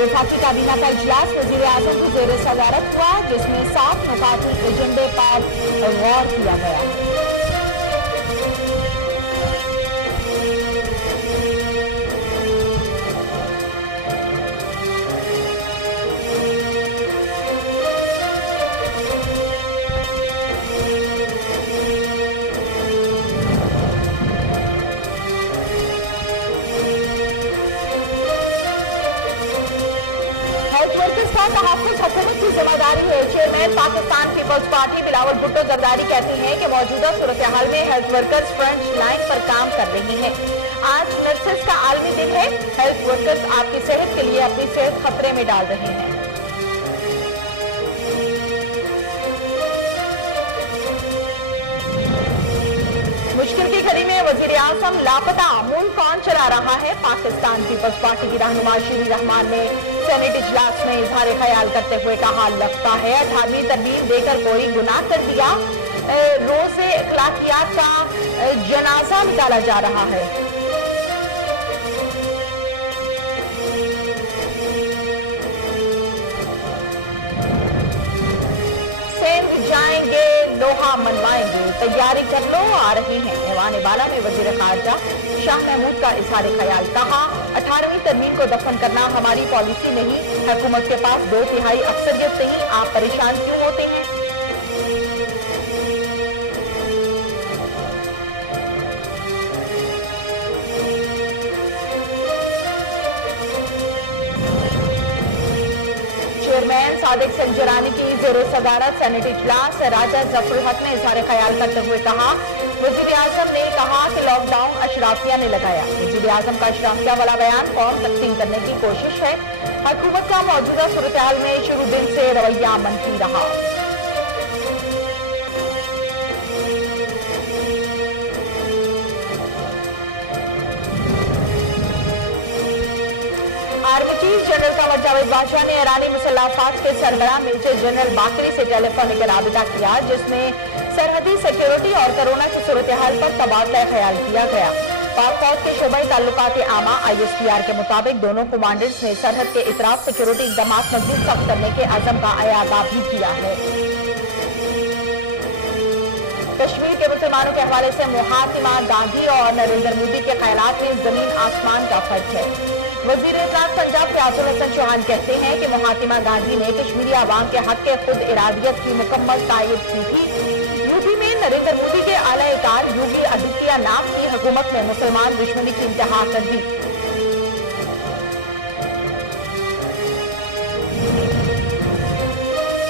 वफाकी काबीना का इजलास वज़ीर-ए-आज़म की ज़ेर सदारत हुआ, जिसमें 7 नुकाती एजेंडे पर गौर किया गया। तहफ़्फ़ुज़ हुकूमत की जिम्मेदारी है। Chairman Pakistan Peoples Party Bilawal Bhutto Zardari कहती हैं कि मौजूदा सूरत हाल में हेल्थ वर्कर्स फ्रंट लाइन पर काम कर रही हैं। आज नर्सेस का आलमी दिन है। हेल्थ वर्कर्स आपकी सेहत के लिए अपनी सेहत खतरे में डाल रहे हैं। मुश्किल की घड़ी में वज़ीर-ए-आज़म लापता, मुल्क कौन चला रहा है? पाकिस्तान पीपल्स पार्टी की रहनुमा शीरी रहमान ने सेनेट इजलास में इजहार ख्याल करते हुए कहा, लगता है 18वीं तरमीम देकर कोई गुनाह कर दिया। रोज़े अखलाकियात का जनाजा निकाला जा रहा है। जाएंगे, लोहा मनवाएंगे, तैयारी कर लो, आ रही हैं। ऐवान बाला में वजीर खारजा शाह महमूद का इजहार ख्याल, कहा 18वीं तरमीम को दफन करना हमारी पॉलिसी नहीं, हुकूमत के पास 2/3 अक्सरियत नहीं, आप परेशान क्यों होते हैं? चेयरमैन सादिक संजरानी की ज़ेर सदारत सेनेट इजलास राजा जफरुल हक ने इजहार ख्याल करते हुए कहा, वज़ीर-ए-आज़म ने कहा कि लॉकडाउन अशराफिया ने लगाया। वज़ीर-ए-आज़म का अशराफिया वाला बयान कौम तकसीम करने की कोशिश है। हुकूमत का मौजूदा सूरत हाल में शुरू दिन से रवैया मनफी रहा। Army chief general Qamar Javed बादशाह ने ईरानी मुसल्लह अफवाज के सरबराह मेजर जनरल बाकरी से टेलीफोनिक राबिता किया, जिसमें सरहदी सिक्योरिटी और कोरोना की सूरत हाल पर तबादला ख्याल किया गया। पाक फौज के शोबई ताल्लुकात आमा ISPR के मुताबिक दोनों कमांडर्स ने सरहद के इतराफ सिक्योरिटी इकदाम मज़ीद सख्त करने के अज़म का अयादा भी किया है। कश्मीर के मुसलमानों के हवाले से महात्मा गांधी और नरेंद्र मोदी के ख्यालात में जमीन आसमान का फर्क है। वज़ीर-ए-इत्तेहाद पंजाब फयाजुल हसन चौहान कहते हैं कि महात्मा गांधी ने कश्मीरी आवाम के हक के खुद इरादियत की मुकम्मल तायद की थी। यूपी में नरेंद्र मोदी के आला-ए-कार योगी आदित्यनाथ की हुकूमत ने मुसलमान दुश्मनी की इंतहा कर दी।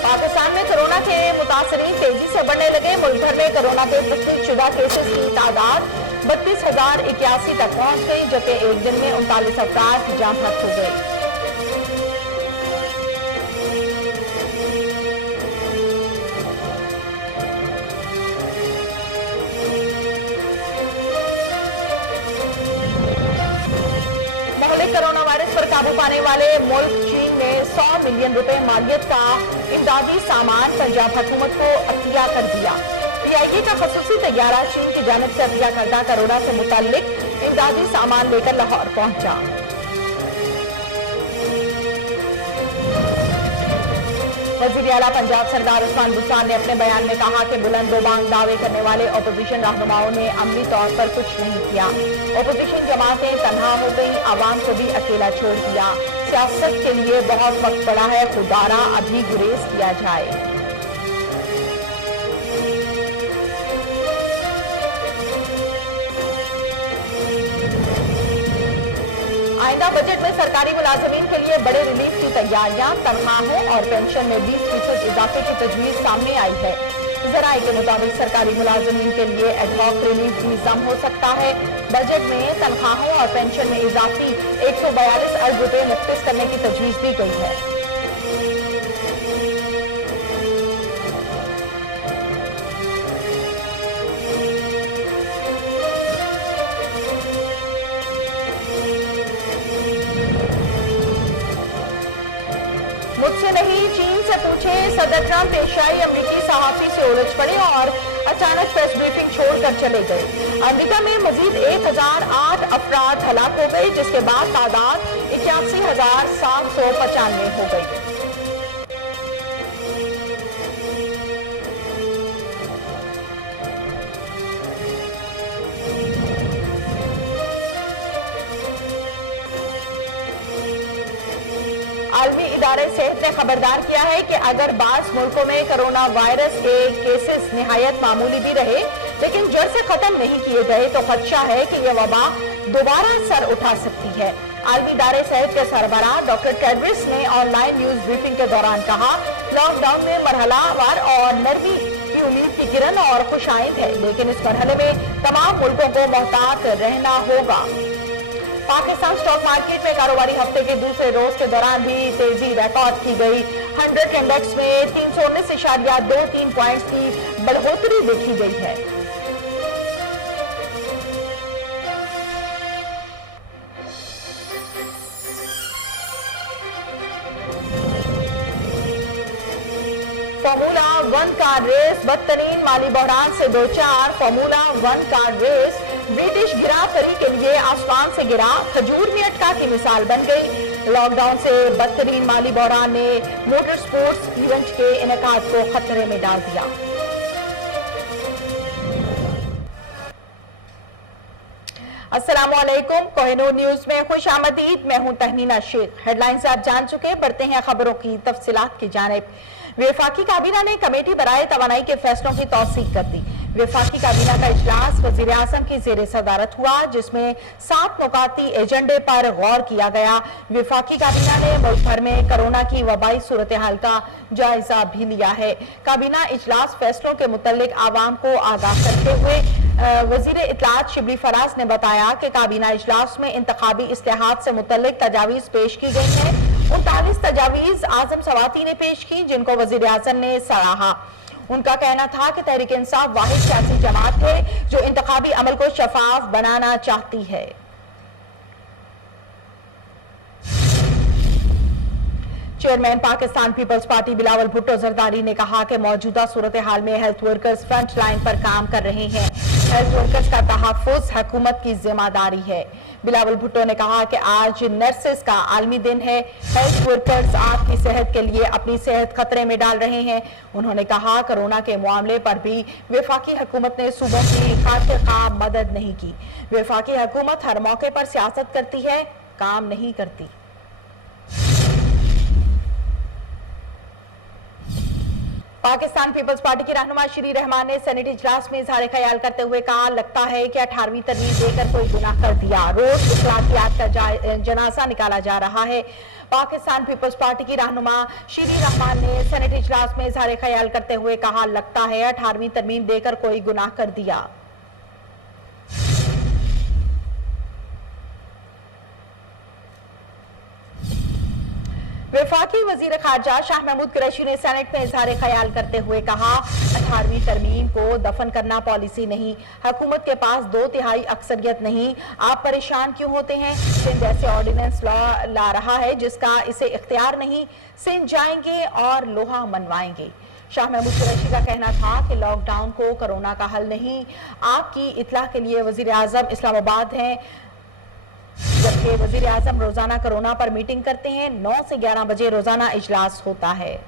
पाकिस्तान में कोरोना के मुतासरीन तेजी से बढ़ने लगे। मुल्क भर में कोरोना के पुष्टि शुदा केसेस की तादाद 32,081 तक पहुंच गई, जबकि एक दिन में 39 अफराद जान हक हो गए। कोरोना वायरस पर काबू पाने वाले मुल्क चीन ने 100 मिलियन रुपए मालियत का इमदादी सामान पंजाब हुकूमत को अतिया कर दिया। PIA का खसूसी तैयारा चीन की जानिब से अतिया करदा कोरोना से मुताल्लिक इमदादी सामान लेकर लाहौर पहुंचा। वज़ीर आला पंजाब सरदार उस्मान बुस्तान ने अपने बयान में कहा कि बुलंद बांग दावे करने वाले अपोजिशन रहनुमाओं ने अमली तौर पर कुछ नहीं किया। अपोजिशन जमातें तन्हा हो गई, आवाम को भी अकेला छोड़ दिया। सियासत के लिए बहुत वक्त पड़ा है, खुदारा अभी गुरेज किया जाए। आइंदा बजट में सरकारी मुलाजमीन के लिए बड़े रिलीफ की तैयारियां, तनख्वाहों और पेंशन में 20% इजाफे की तजवीज सामने आई है। ज़राए के मुताबिक सरकारी मुलाजमीन के लिए एडहॉक रिलीफ भी जम हो सकता है। बजट में तनख्वाहों और पेंशन में इजाफी 142 अरब रुपए मुख्तस करने की तजवीज दी गई है। मुझसे नहीं चीन से पूछे, सदर ट्रंप एशियाई अमेरिकी सहाफी से उलझ पड़े और अचानक प्रेस ब्रीफिंग छोड़कर चले गए। अमेरिका में मजीद 1008 अफराद हलाक हो गए, जिसके बाद तादाद 81,795 हो गई। आलमी इदारे सेहत ने खबरदार किया है कि अगर बाज़ मुल्कों में कोरोना वायरस के केसेस निहायत मामूली भी रहे लेकिन जड़ से खत्म नहीं किए गए तो खदशा है कि यह वबा दोबारा सर उठा सकती है। आलमी इदारे सेहत के सरबराह डॉक्टर टेड्रिस ने ऑनलाइन न्यूज ब्रीफिंग के दौरान कहा, लॉकडाउन में मरहलावार और नरमी की उम्मीद की किरण और खुशाइंद है, लेकिन इस मरहले में तमाम मुल्कों को मोहतात रहना होगा। पाकिस्तान स्टॉक मार्केट में कारोबारी हफ्ते के दूसरे रोज के दौरान भी तेजी रिकॉर्ड की गई। 100 इंडेक्स में 319.23 पॉइंट्स की बढ़ोतरी देखी गई है। फॉर्मूला 1 कार रेस बदतरीन माली बहरान से दो चार। फॉर्मूला 1 कार रेस ब्रिटिश गिराफरी के लिए आसमान से गिरा, खजूर में अटका की मिसाल बन गई। लॉकडाउन से बदतरीन माली बहरान ने मोटर स्पोर्ट्स इवेंट के इनेकाद को खतरे में डाल दिया। अस्सलामुअलैकुम, कोहिनूर न्यूज में खुश आमदीद। मैं हूं तहमीना शेख। हेडलाइंस आप जान चुके, बढ़ते हैं खबरों की तफसीलात की जानिब। वफाकी काबीना ने कमेटी बराए तवानाई के फैसलों की तौसीक कर दी। वफाकी काबीना का इजलास वजीर आजम की जेर सदारत हुआ, जिसमें 7 नुकाती एजेंडे पर गौर किया गया। वफाकी काबीना ने मुल्क भर में कोरोना की वबाई सूरत हाल का जायजा भी लिया है। काबीना इजलास फैसलों के मुतल्लिक आवाम को आगाह करते हुए वजीर इत्तलात शिबली फराज ने बताया कि काबीना इजलास में इंतखाबी इस्तेहात से मुतल्लिक तजावीज पेश की गई हैं। 39 तजावीज आजम सवाती ने पेश की, जिनको वजीर आजम ने सराहा। उनका कहना था कि तहरीक इंसाफ वाहिद सियासी जमात है जो इंतखाबी अमल को शफाफ बनाना चाहती है। Chairman Pakistan Peoples Party Bilawal Bhutto Zardari ने कहा कि मौजूदा सूरत हाल में हेल्थ वर्कर्स फ्रंट लाइन पर काम कर रहे हैं। हेल्थ वर्कर्स का तहफ़्फ़ुज़ हुकूमत की जिम्मेदारी है। बिलावल भुट्टो ने कहा कि आज नर्सेस का आलमी दिन है। हेल्थ वर्कर्स आपकी सेहत के लिए अपनी सेहत खतरे में डाल रहे हैं। उन्होंने कहा, कोरोना के मामले पर भी वफाकी हुकूमत ने सूबों की खातिर खा मदद नहीं की। वफाकी हुकूमत हर मौके पर सियासत करती है, काम नहीं करती। पाकिस्तान पीपल्स पार्टी की रहनुमा श्री रहमान ने सेनेट इजलास में इजहार ख्याल करते हुए कहा, लगता है कि 18वीं तरमीम देकर कोई गुनाह कर दिया। रोज इखलाकियात का जनाजा निकाला जा रहा है। पाकिस्तान पीपल्स पार्टी की रहनुमा श्री रहमान ने सेनेट इजलास में इजहार ख्याल करते हुए कहा, लगता है 18वीं तरमीम देकर कोई गुनाह कर दिया। वफाकी वजीर खारजा शाह महमूद कुरैशी ने सेनेट में इजहार ख्याल करते हुए कहा, 18वीं तरमीम को दफन करना पॉलिसी नहीं, हुकूमत के पास 2/3 अक्सरियत नहीं। आप परेशान क्यों होते हैं? सिंध ऐसे ऑर्डिनेंस ला रहा है जिसका इसे इख्तियार नहीं। सिंध जाएंगे और लोहा मनवाएंगे। शाह महमूद कुरैशी का कहना था कि लॉकडाउन को कोरोना का हल नहीं। आपकी इत्तला के लिए वजीर आजम इस्लामाबाद हैं, जबकि वजीर आजम रोजाना कोरोना पर मीटिंग करते हैं। 9 से 11 बजे रोजाना इजलास होता है।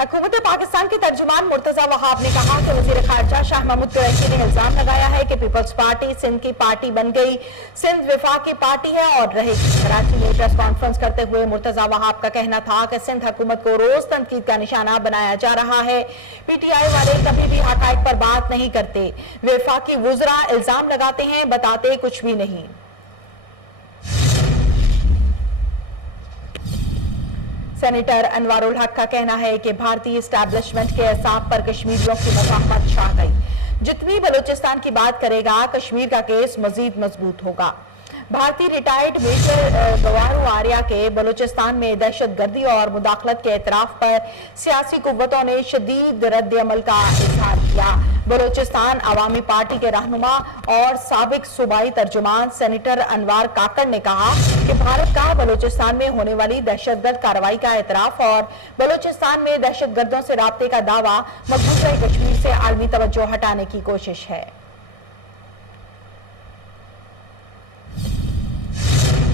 हुकूमत पाकिस्तान के तर्जुमान मुर्तजा वहाब ने कहा कि वजीर खारजा शाह महमूद कुरैशी ने इल्जाम लगाया है कि पीपल्स पार्टी सिंध की पार्टी बन गई। सिंध वफाक की पार्टी है और रहेगी। कराची में प्रेस कॉन्फ्रेंस करते हुए मुर्तजा वहाब का कहना था कि सिंध हुकूमत को रोज तनकीद का निशाना बनाया जा रहा है। PTI वाले कभी भी हकायक पर बात नहीं करते। वफाकी वुज़रा इल्जाम लगाते हैं, बताते कुछ भी नहीं। सेनेटर अनवारुल हक का कहना है कि भारतीय एस्टैब्लिशमेंट के हिसाब पर कश्मीरियों की मुफाहमत छा गई। जितनी बलूचिस्तान की बात करेगा, कश्मीर का केस मजीद मजबूत होगा। भारतीय रिटायर्ड मेजर गवारू आर्या के बलूचिस्तान में दहशतगर्दी और मुदाखलत के एतराफ पर सियासी कुव्वतों ने शदीद रद्द-ए-अमल का इजहार किया। बलूचिस्तान अवामी पार्टी के रहनुमा और साबिक सूबाई तर्जुमान सेनेटर अनवार काकड़ ने कहा कि भारत का बलूचिस्तान में होने वाली दहशतगर्द कार्रवाई का एतराफ और बलूचिस्तान में दहशतगर्दों से राब्ते का दावा मकबूजा कश्मीर से आलमी तवज्जो हटाने की कोशिश है।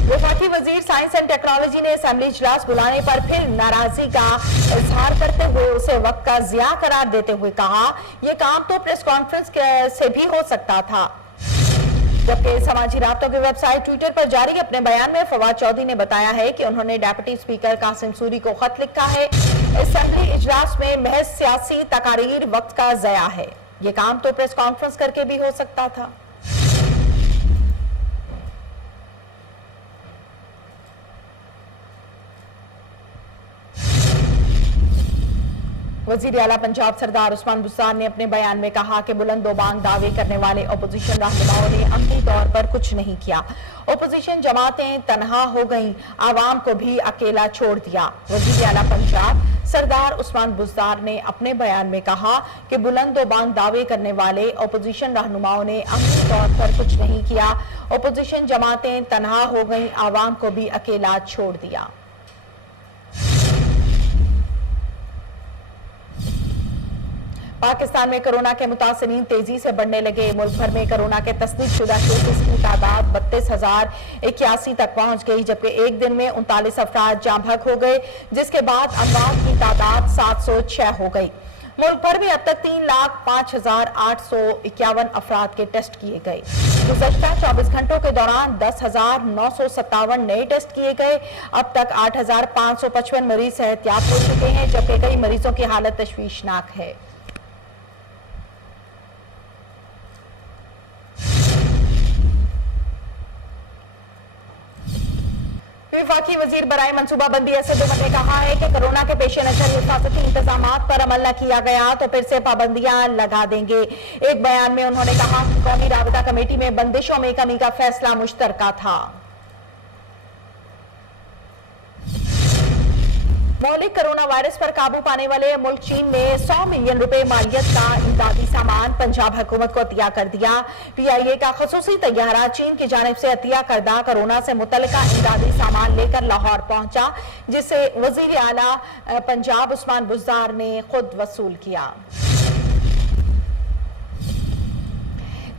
वफाकी वजीर साइंस एंड टेक्नोलॉजी ने असेंबली इजलास बुलाने पर फिर नाराजगी का इजहार करते हुए उसे वक्त का जिया करार देते हुए कहा, यह काम तो प्रेस कॉन्फ्रेंस से भी हो सकता था। जबकि समाजी राब्तों की वेबसाइट ट्विटर पर जारी अपने बयान में फवाद चौधरी ने बताया है कि उन्होंने डिप्टी स्पीकर कासिम सूरी को खत लिखा है। असेंबली इजलास में महज सियासी तकारीर वक्त का जिया है, ये काम तो प्रेस कॉन्फ्रेंस करके भी हो सकता था। वजीर आला पंजाब सरदार उस्मान बुज़दार ने अपने बयान में कहा कि बुलंदोबांग दावे करने वाले अपोजिशन रहनुमाओं ने अमली तौर पर कुछ नहीं किया। अपोजिशन जमातें तनहा हो गईं, आवाम को भी अकेला छोड़ दिया। वजीर आला पंजाब सरदार उस्मान बुज़दार ने अपने बयान में कहा कि बुलंदोबांग दावे करने वाले अपोजिशन रहनुमाओं ने अमली तौर पर कुछ नहीं किया। अपोजिशन जमातें तनहा हो गईं, आवाम को भी अकेला छोड़ दिया। पाकिस्तान में कोरोना के मुतासिरीन तेजी से बढ़ने लगे। मुल्क भर में कोरोना के तस्दीक शुदा केसेस की तादाद 32,081 तक पहुंच गई, जबकि एक दिन में 39 अफराद जाँ बहक हो गए, जिसके बाद अमवात की तादाद 706 हो गई। मुल्क भर में अब तक 3,05,851 अफराद के टेस्ट किए गए। गुज़श्ता 24 घंटों के दौरान 10,957 नए टेस्ट किए गए। अब तक 8,555 मरीज सेहतयाब हो चुके हैं, जबकि कई मरीजों की हालत तशवीशनाक है। वफाकी वजीर बराए मनसूबाबंदी असद उमर ने कहा है कि कोरोना के पेश नजर हिफाजती इंतजामात पर अमल न किया गया तो फिर से पाबंदियां लगा देंगे। एक बयान में उन्होंने कहा कि कौमी राबता कमेटी में बंदिशों में कमी का फैसला मुश्तरका था। मौलिक कोरोना वायरस पर काबू पाने वाले मुल्क चीन ने 100 मिलियन रुपए मालियत का इमदादी सामान पंजाब हुकूमत को अतिया कर दिया। PIA का खसूसी तैयारा चीन की जानिब से अतिया करदा कोरोना से मुतल्लिका इमदादी सामान लेकर लाहौर पहुंचा, जिसे वजीर आला पंजाब उस्मान बुज़दार ने खुद वसूल किया।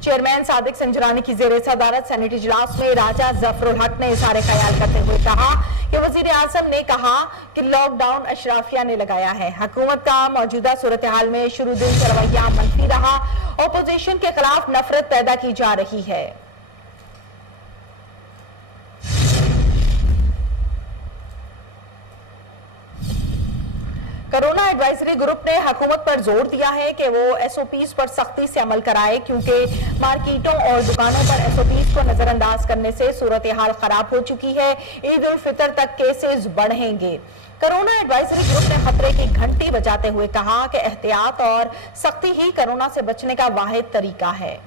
चेयरमैन सादिक संजरानी की जेर सदारत सेनेट इजलास में राजा जफरुल हक ने इज़हार ख्याल करते हुए कहा कि वजीर आज़म ने कहा कि लॉकडाउन अशराफिया ने लगाया है। हुकूमत का मौजूदा सूरत हाल में शुरू दिन से रवैया मनफी रहा। अपोजिशन के खिलाफ नफरत पैदा की जा रही है। कोरोना एडवाइजरी ग्रुप ने हुकूमत पर जोर दिया है कि वो SOPs पर सख्ती से अमल कराए, क्योंकि मार्केटों और दुकानों पर SOPs को नजरअंदाज करने से सूरत हाल खराब हो चुकी है। ईद उल फितर तक केसेस बढ़ेंगे। कोरोना एडवाइजरी ग्रुप ने खतरे की घंटी बजाते हुए कहा कि एहतियात और सख्ती ही कोरोना से बचने का वाहिद तरीका है।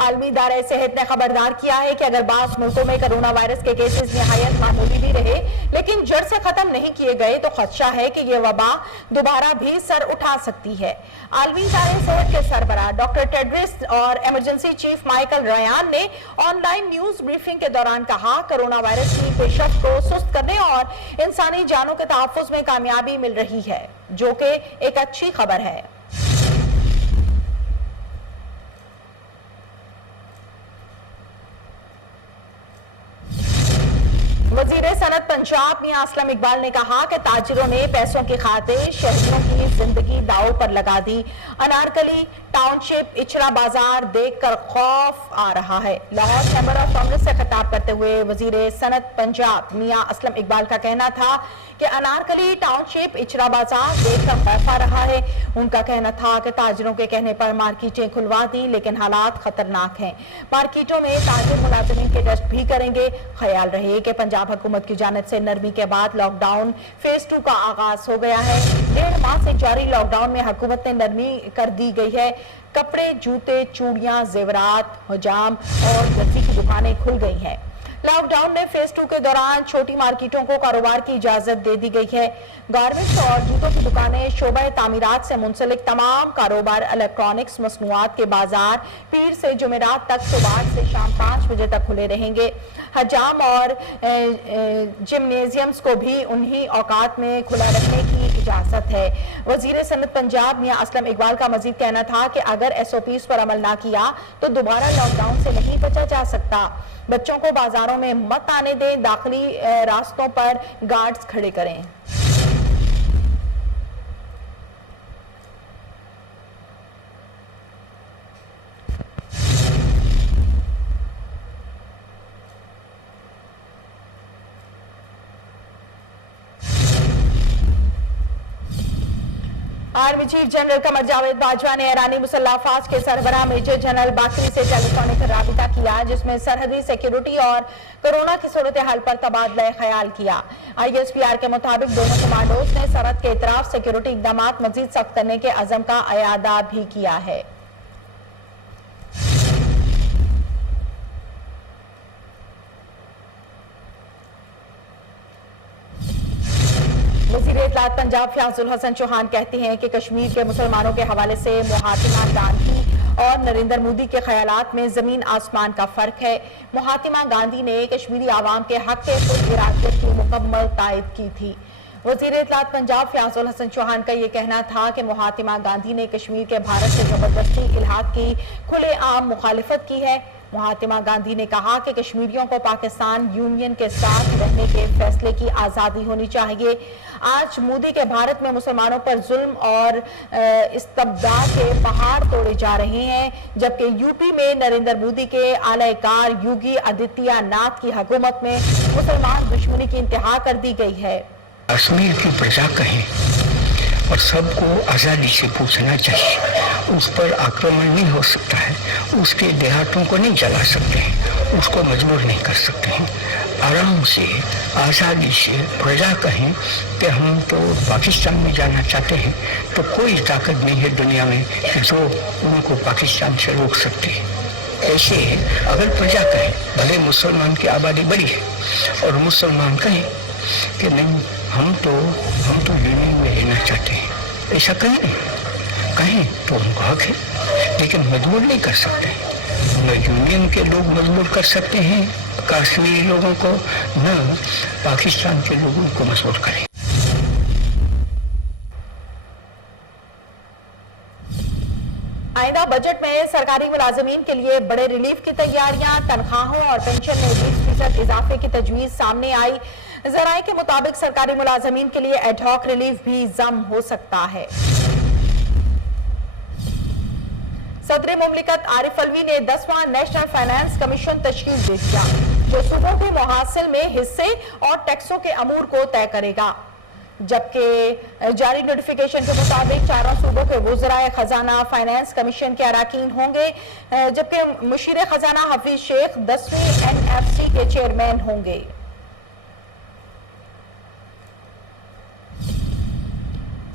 आलमी इदारे सेहत ने खबरदार किया है कि अगर बाज़ मुल्कों में कोरोना वायरस के केसेस निहायत मामूली भी रहे लेकिन जड़ से खत्म नहीं किए गए तो खदशा है कि यह वबा दोबारा भी सर उठा सकती है। आलमी इदारे सेहत के सरबराह डॉक्टर टेड्रिस और इमरजेंसी चीफ माइकल रयान ने ऑनलाइन न्यूज ब्रीफिंग के दौरान कहा, कोरोना वायरस की पेशरफ्त को सुस्त करने और इंसानी जानों के तहफ़्फ़ुज़ में कामयाबी मिल रही है, जो कि एक अच्छी खबर है। वजीर सनत पंजाब मियां असलम इकबाल ने कहा कि ताजिरों ने पैसों की खातिर शहरियों की जिंदगी दांव पर लगा दी। अनारकली टाउनशिप इचरा बाजार देखकर खौफ आ रहा है। लाहौर चैम्बर ऑफ कांग्रेस से खिताब करते हुए वजीर सनत पंजाब मियां असलम इकबाल का कहना था कि अनारकली टाउनशिप इचरा बाजार देखकर खौफ आ रहा है। उनका कहना था कि ताजिरों के कहने पर मार्केटें खुलवा दी, लेकिन हालात खतरनाक हैं। मार्केटों में ताजिर मुलाजिमीन के टेस्ट भी करेंगे। ख्याल रहे कि पंजाब हुकूमत की जानिब से नरमी के बाद लॉकडाउन फेज 2 का आगाज हो गया है। 1.5 माह से जारी लॉकडाउन में हुकूमत ने नरमी कर दी गई है। कपड़े, जूते, चूड़ियां, जेवरात, हजाम और दर्जी की दुकानें खुल गई हैं। लॉकडाउन में फेज 2 के दौरान छोटी मार्केटों को कारोबार की इजाजत दे दी गई है। गारमेंट्स और जूतों की दुकानें, शोबा तामीरात से मुंसलिक तमाम कारोबार, इलेक्ट्रॉनिक्स मसनूआत के बाजार पीर से जुमेरात तक सुबह 8 से शाम 5 बजे तक खुले रहेंगे। हजाम और जिम्नेजियम्स को भी उन्हीं औकात में खुला रखने की इजाजत है। वजीर सनत पंजाब मियां असलम इकबाल का मजीद कहना था कि अगर SOPs पर अमल ना किया तो दोबारा लॉकडाउन से नहीं बचा जा सकता। बच्चों को बाजारों में मत आने दें, दाखिली रास्तों पर गार्ड्स खड़े करें। Army chief general Qamar Javed Bajwa ने ईरानी मुसल्लह अफवाज के सरबराह मेजर जनरल बाकरी से टेलीफोनिक राबिता किया, जिसमें सरहदी सिक्योरिटी और कोरोना की सूरत हाल पर तबादला ख्याल किया। ISPR के मुताबिक दोनों कमांडोज ने सरहद के इतराफ सिक्योरिटी इकदाम मजीद सख्त करने के अज़म का अयादा भी किया है। वज़ीर इत्तलात पंजाब फयाजुल हसन चौहान कहते हैं कि कश्मीर के मुसलमानों के हवाले से महात्मा गांधी और नरेंद्र मोदी के ख्यालात में जमीन आसमान का फर्क है। महात्मा गांधी ने कश्मीरी आवाम के हक के खुद इरादत की मुकम्मल तायद की थी। वज़ीर इत्तलात पंजाब फयाजुल हसन चौहान का ये कहना था कि महात्मा गांधी ने कश्मीर के भारत से जबरदस्ती इल्हाक की खुलेआम मुखालिफत की है। महात्मा गांधी ने कहा कि कश्मीरियों को पाकिस्तान यूनियन के साथ रहने के फैसले की आज़ादी होनी चाहिए। आज मोदी के भारत में मुसलमानों पर जुल्म और इस्तबदाद के पहाड़ तोड़े जा रहे हैं, जबकि यूपी में नरेंद्र मोदी के आलाकार योगी आदित्यनाथ की हुकूमत में मुसलमान दुश्मनी की इंतहा कर दी गई है। कश्मीर की प्रजा कहें और सबको आज़ादी से पूछना चाहिए। उस पर आक्रमण नहीं हो सकता है, उसके देहातों को नहीं जला सकते हैं, उसको मजबूर नहीं कर सकते हैं। आराम से आज़ादी से प्रजा कहें कि हम तो पाकिस्तान में जाना चाहते हैं, तो कोई ताकत नहीं है दुनिया में कि जो उनको पाकिस्तान से रोक सकती है। ऐसे अगर प्रजा कहे, भले मुसलमान की आबादी बड़ी है और मुसलमान कहें कि नहीं हम तो यूनियन में रहना चाहते हैं, ऐसा कहें तो उनको हक है, लेकिन मजबूर नहीं कर सकते। न यूनियन के लोग मजबूर कर सकते हैं कश्मीरी लोगों को, न पाकिस्तान के लोगों को मजबूर करें। आइंदा बजट में सरकारी मुलाजमीन के लिए बड़े रिलीफ की तैयारियां, तनख्वाहों और पेंशन में 20% इजाफे की तजवीज सामने आई। जराये के मुताबिक सरकारी मुलाजमीन के लिए एडहॉक रिलीफ भी जम हो सकता है। सदर मुमलिकत आरिफ अलवी ने 10वां नेशनल फाइनेंस कमीशन तश्कील दे दिया, जो सूबों के मुहासिल में हिस्से और टैक्सों के अमूर को तय करेगा। जबकि जारी नोटिफिकेशन के मुताबिक 4 सूबों के वुज़राए खजाना फाइनेंस कमीशन के अराकीन होंगे, जबकि मुशीर खजाना हफीज शेख 10वीं NFC के चेयरमैन होंगे।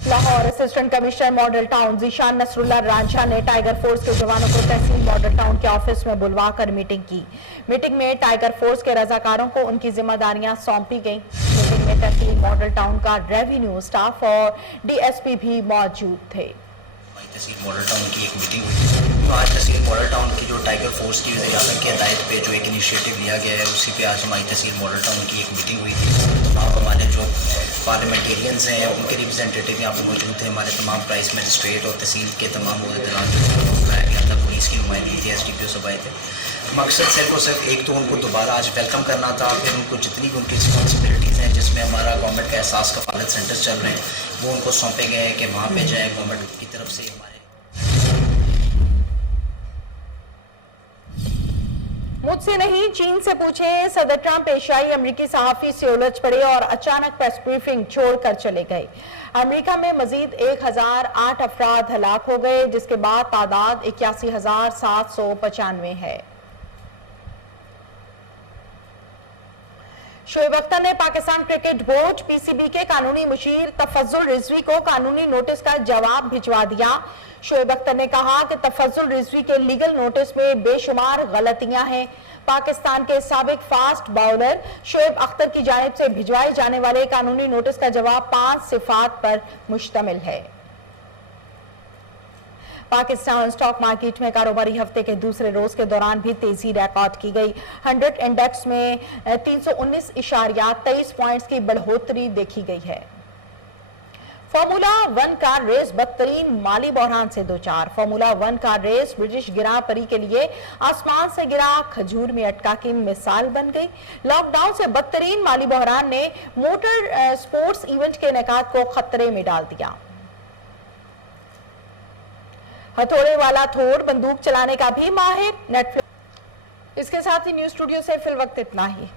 Lahore assistant commissioner Model Town Zeeshan Nasrullah Ranjha ने टाइगर फोर्स के जवानों को तहसील मॉडल टाउन के ऑफिस में बुलवाकर मीटिंग की। मीटिंग में टाइगर फोर्स के रजाकारों को उनकी जिम्मेदारियां सौंपी गईं। मीटिंग में तहसील मॉडल टाउन का रेवेन्यू स्टाफ और DSP भी मौजूद थे। तहसील मॉडल टाउन की एक मीटिंग हुई। आज तहसील मॉडल टाउन की जो टाइगर फोर्स की वज़ीर-ए-आज़म की हिदायत पे जो एक इनिशिएटिव लिया गया है, उसी पे आज हमारी तहसील मॉडल टाउन की एक मीटिंग हुई थी। तमाम हमारे जो पार्लियामेंटेरियंस हैं उनके रिप्रेजेंटेटिव यहाँ पर मौजूद थे। हमारे तमाम प्राइस मजिस्ट्रेट और तहसील के तमाम अहदेदार जो बुलाया गया था, पुलिस की नुमाइंदगी थी, SDPO सब आए थे। मकसद सिर्फ और सिर्फ एक तो उनको दोबारा आज वेलकम करना था, फिर उनको जितनी भी उनकी रिस्पॉन्सिबिलिटीज़ हैं जिसमें हमारा गवर्नमेंट का एहसास कफालत सेंटर्स चल रहे हैं, वो उनको सौंपे गए हैं कि वहाँ पे जाए। गवर्नमेंट की तरफ से हमारे मुझसे नहीं चीन से पूछें, सदर ट्रंप एशियाई अमरीकी सहाफ़ी से उलझ पड़े और अचानक प्रेस ब्रीफिंग छोड़कर चले गए। अमरीका में मजीद 1008 अफराद हलाक हो गए, जिसके बाद तादाद 81,795 है। शोएब अख्तर ने पाकिस्तान क्रिकेट बोर्ड पीसीबी के कानूनी मुशीर तफज्जुल रिजवी को कानूनी नोटिस का जवाब भिजवा दिया। शोएब अख्तर ने कहा कि तफज्जुल रिजवी के लीगल नोटिस में बेशुमार गलतियां हैं। पाकिस्तान के साबिक फास्ट बाउलर शोएब अख्तर की जानिब से भिजवाए जाने वाले कानूनी नोटिस का जवाब 5 सिफात पर मुश्तमिल है। पाकिस्तान स्टॉक मार्केट में कारोबारी हफ्ते के दूसरे रोज के दौरान भी तेजी रिकॉर्ड की गई। 100 इंडेक्स में 319.23 पॉइंट्स की बढ़ोतरी देखी गई है। फॉर्मूला 1 कार रेस बदतरीन माली बहरान से दो चार। फॉर्मूला 1 कार रेस ब्रिटिश गिरा परी के लिए आसमान से गिरा खजूर में अटका की मिसाल बन गई। लॉकडाउन से बदतरीन माली बहरान ने मोटर स्पोर्ट्स इवेंट के इनेकाद को खतरे में डाल दिया। हथौड़े वाला थोड़ बंदूक चलाने का भी माहिर नेटफ्लिक्स। इसके साथ ही न्यूज स्टूडियो से फिल वक्त इतना ही।